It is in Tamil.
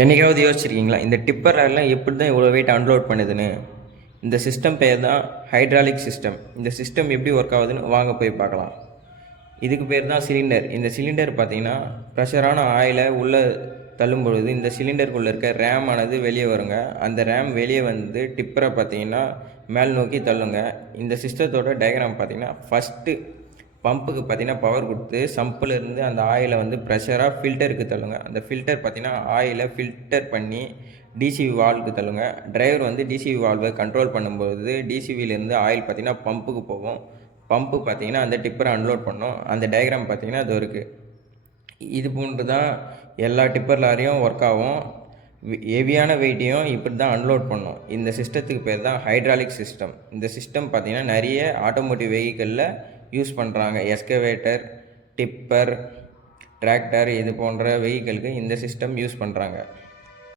என்னைக்காவது யோசிச்சிருக்கீங்களா இந்த டிப்பர்லாம் எப்படி தான் இவ்வளோ வெயிட் அன்லோட் பண்ணுதுன்னு? இந்த சிஸ்டம் பேர் தான் ஹைட்ராலிக் சிஸ்டம். இந்த சிஸ்டம் எப்படி ஒர்க் ஆகுதுன்னு வாங்க போய் பார்க்கலாம். இதுக்கு பேர் தான் சிலிண்டர். இந்த சிலிண்டர் பார்த்தீங்கன்னா ப்ரெஷரான ஆயிலை உள்ளே தள்ளும் பொழுது இந்த சிலிண்டருக்குள்ளே இருக்க ரேம் ஆனது வெளியே வருங்க. அந்த ரேம் வெளியே வந்து டிப்பரை பார்த்தீங்கன்னா மேல் நோக்கி தள்ளுங்க. இந்த சிஸ்டத்தோட டயக்ராம் பார்த்தீங்கன்னா ஃபஸ்ட்டு பம்புக்கு பார்த்தீங்கன்னா பவர் கொடுத்து சம்பிலிருந்து அந்த ஆயிலை வந்து ப்ரெஷராக ஃபில்டருக்கு தள்ளுங்க. அந்த ஃபில்டர் பார்த்தீங்கன்னா ஆயிலை ஃபில்டர் பண்ணி டிசிவி வால்வுக்கு தள்ளுங்க. டிரைவர் வந்து டிசிவி வால்வை கண்ட்ரோல் பண்ணும்போது டிசிவிலேருந்து ஆயில் பார்த்தீங்கன்னா பம்புக்கு போகும். பம்பு பார்த்தீங்கன்னா அந்த டிப்பரை அன்லோட் பண்ணும். அந்த டயக்ராம் பார்த்தீங்கன்னா அது இருக்குது. இது போன்று தான் எல்லா டிப்பர் லாரியும் ஒர்க் ஆகும். ஹெவியான வெயிட்டையும் இப்படி தான் அன்லோட் பண்ணும். இந்த சிஸ்டத்துக்கு பேர் தான் ஹைட்ராலிக் சிஸ்டம். இந்த சிஸ்டம் பார்த்திங்கன்னா நிறைய ஆட்டோமோட்டிவ் வெஹிக்கிளில் யூஸ் பண்ணுறாங்க. எஸ்கவேட்டர், டிப்பர், டிராக்டர் இது போன்ற வெஹிக்கிளுக்கு இந்த சிஸ்டம் யூஸ் பண்ணுறாங்க.